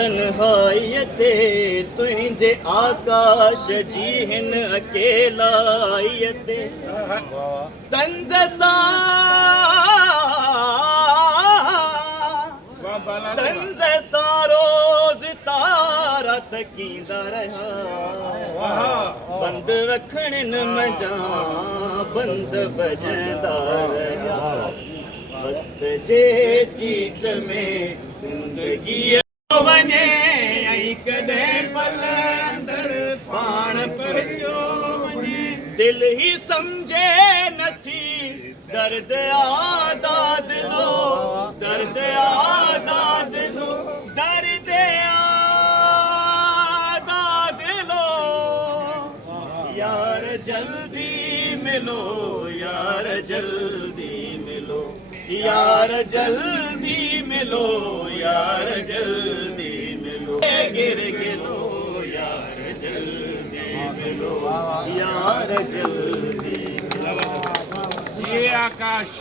तन्हाईयते तुझे आकाश जी हिन अकेलाईयते तंज सा रोज तारा तकींदा रहा बंद रखण मजा बंद बजंदा रहा वक्त जे चीच में जिंदगी वने आई कदे पल अंदर पाण परियो वने दिल ही समझे नथी दर्द आदाद लो दर्द आदाद लो दर्द आदाद लो यार जल्दी मिलो यार जल्दी मिलो यार जल्दी मिलो यार जल्दी मिलो गिर गिलो यार जल्दी मिलो यार जल्दी जी आकाश